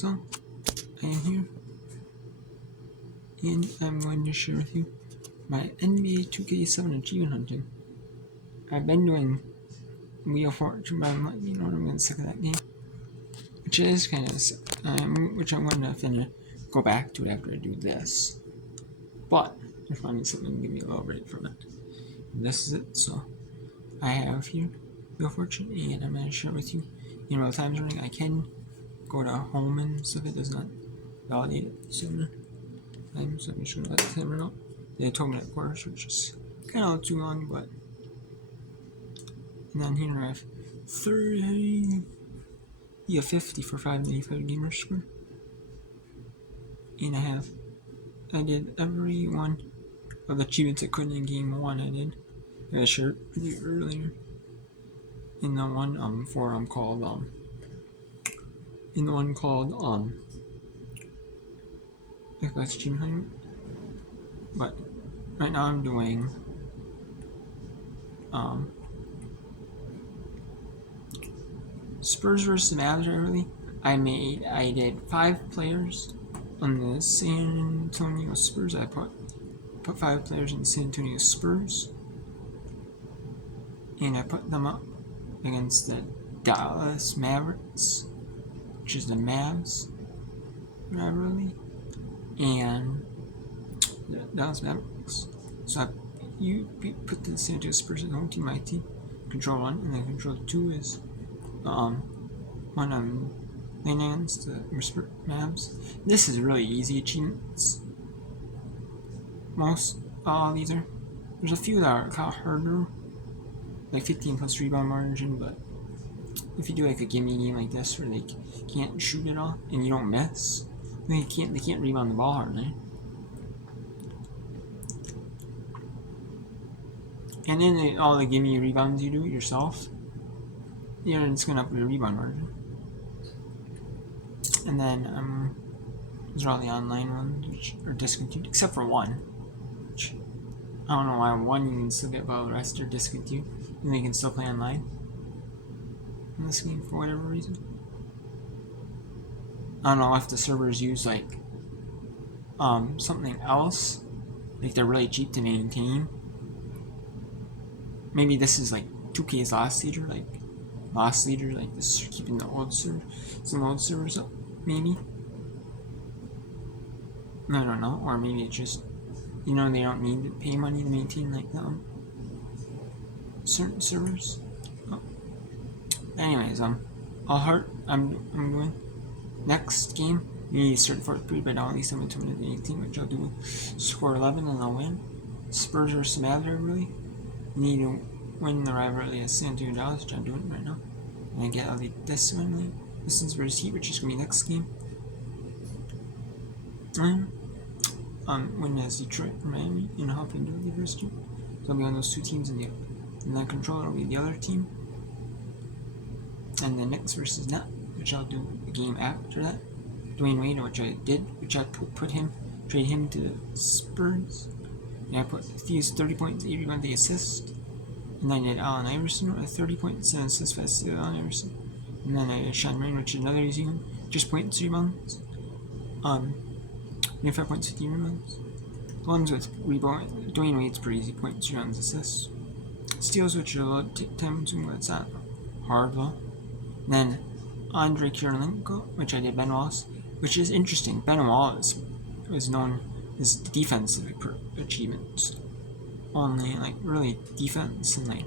So, I am here, and I'm going to share with you my NBA 2K7 achievement hunting. I've been doing Wheel of Fortune, but I'm letting you know I'm getting sick of that game, which is kind of which I'm going to go back to it after I do this. But if I need something to give me a little break from it, and this is it. So, I have here Wheel of Fortune, and I'm going to share with you in real time running. I can go to home and stuff. It does not validate it. So I'm just going to let the timer out. They told me at quarters, which is kind of too long, but. And then here I have 50 for 595 gamer score. And I did every one of the achievements I couldn't in game 1. I did. I shared pretty earlier. In the one called that's achievement. But right now I'm doing Spurs versus Mavs early. I did 5 players on the San Antonio Spurs. I put 5 players in the San Antonio Spurs, and I put them up against the Dallas Mavericks, which is the Mavs rivalry, and the Dallas Mavericks. So you put the San Antonio Spurs as home team, my team, control 1, and then control 2 is when I'm playing against the Mavs. This is really easy achievements. Most all these are. There's a few that are kind of harder, like 15 plus rebound margin, but if you do like a gimme game like this where they can't shoot it all and you don't miss, they can't rebound the ball hardly. And then all the gimme rebounds you do yourself, it's gonna up your rebound margin. And then those are all the online ones which are discontinued, except for one. Which I don't know why one you can still get, but the rest are discontinued, and they can still play online in this game for whatever reason. I don't know if the servers use like something else, like they're really cheap to maintain. Maybe this is like 2K's lost leader, like this, keeping the old server, some old servers up, maybe. I don't know, or maybe it's just they don't need to pay money to maintain like certain servers. Oh. Anyways, all heart. I'm doing next game. You need to start 4th period, but now at least I'm into minute 18, which I'll do score 11 and I'll win. Spurs versus Mavs rivalry. You need to win the rivalry as San Antonio Dallas, which I'm doing right now. And I get this one, like Pistons versus Heat, which is gonna be next game. Win as Detroit or Miami in Hopping to versus Duke. So I'll be on those 2 teams, and then controller will be the other team. And then Knicks versus Net, which I'll do the game after that. Dwayne Wade, which I trade him to the Spurs. And I used 30 points, 8 rebounds, 8 assists. And then I did Allen Iverson with 30 points, 7 assists for Allen Iverson. And then I did Sean Marion, which is another easy one, just points, 3 rebounds. 25 points, 15 rebounds. The ones with rebound, Dwayne Wade's pretty easy, points, rebounds, assists. Steals, which are a lot of time consuming, but it's not hard though. And then Andre Kirilenko, which I did Ben Wallace, which is interesting. Ben Wallace was known as defensive achievements. Only like really defense and like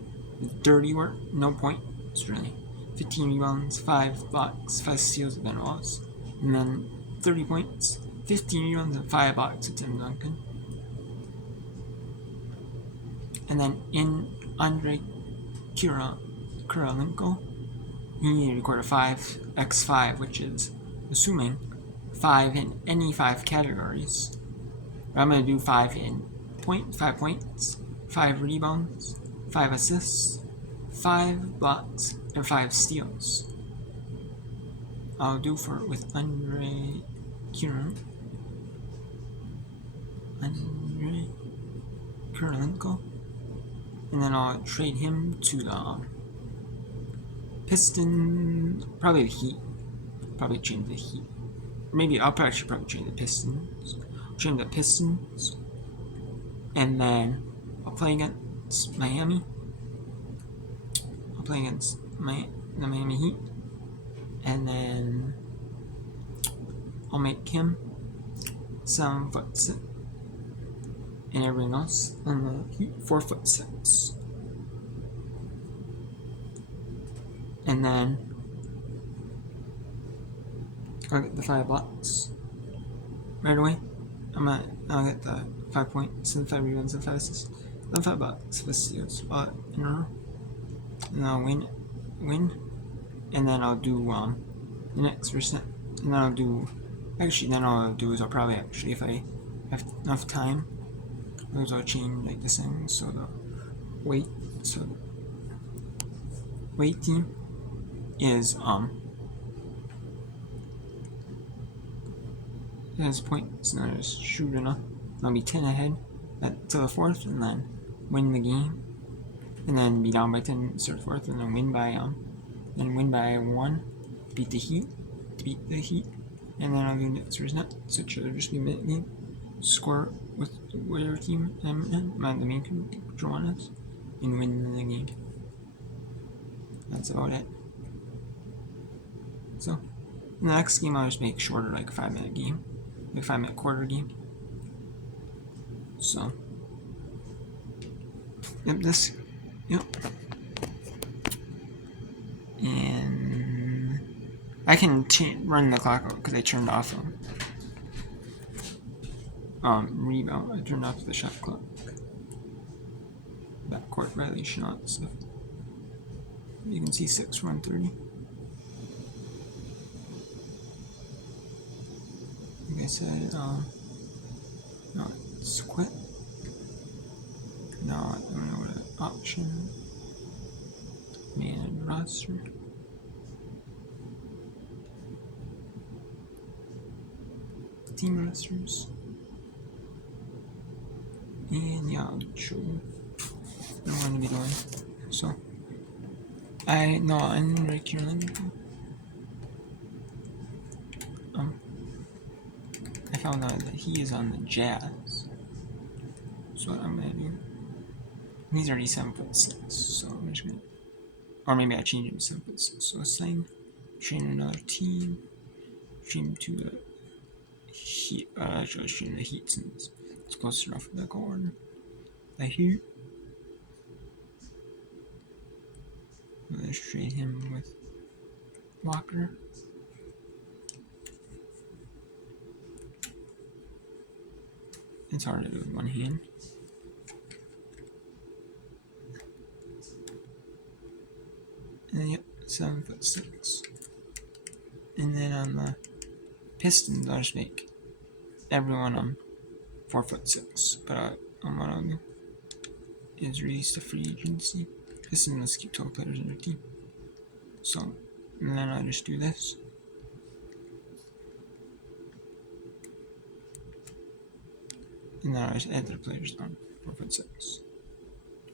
dirty work, no points really. 15 rebounds, 5 blocks, 5 steals at Ben Wallace. And then 30 points, 15 rebounds, and 5 blocks at Tim Duncan. And then in Andre Kirilenko, you need to record a 5x5, which is assuming 5 in any 5 categories. I'm going to do 5 in 5 points, 5 rebounds, 5 assists, 5 blocks, and 5 steals. I'll do with Andre Kirilenko, and then I'll trade him to the Pistons, probably the Heat. Probably change the Heat. maybe I'll actually probably train the Pistons. Train the Pistons, and then I'll play against Miami. I'll play against the Miami Heat, and then I'll make him 7'6", and everyone else on the Heat 4'6", and then I'll get the 5 blocks right away. I'll get the 5 points and 5 rebounds and 5 assists. The 5 blocks for steals in a row, and I'll win, and then I'll do the next percent, and then I'll do. Actually, then all I'll do is I'll probably if I have enough time, I'll change like the settings so the weight team is has points and I just shoot enough. I'll be 10 ahead to the fourth, and then win the game, and then be down by 10 start fourth, and then win by 1, beat the Heat, and then I'll do next versus net. So it should just be a minute game. Score with whatever team I'm in, the main control on us, and win the game. That's about it. So in the next game I'll just make shorter, like 5-minute game, like 5-minute quarter game. So yep. And I can run the clock out because I turned off rebound. I turned off the shot clock, backcourt violation, all that stuff. You can see 6-1-30. Like I said, no, it's quit. No, I don't know what option. Man roster. Team rosters. And yeah, I'll show you what I'm going to be doing. So, I'm right here. Let me go. I found out that he is on the Jazz. So what I'm gonna do. He's already 7'6", so I'm just gonna, or maybe I change him to 7'6". So assign, train another team, train to the Heat. Actually, train the Heat since it's close enough for the goal order. The Heat. Let's trade him with Walker. It's hard to do with one hand. And yep, 7'6". And then on the Pistons, I'll just make everyone 4'6". But what I'll do is release the free agency. Pistons must keep 12 players in their team. So, and then I'll just do this. And then I'll just add the players on 4'6".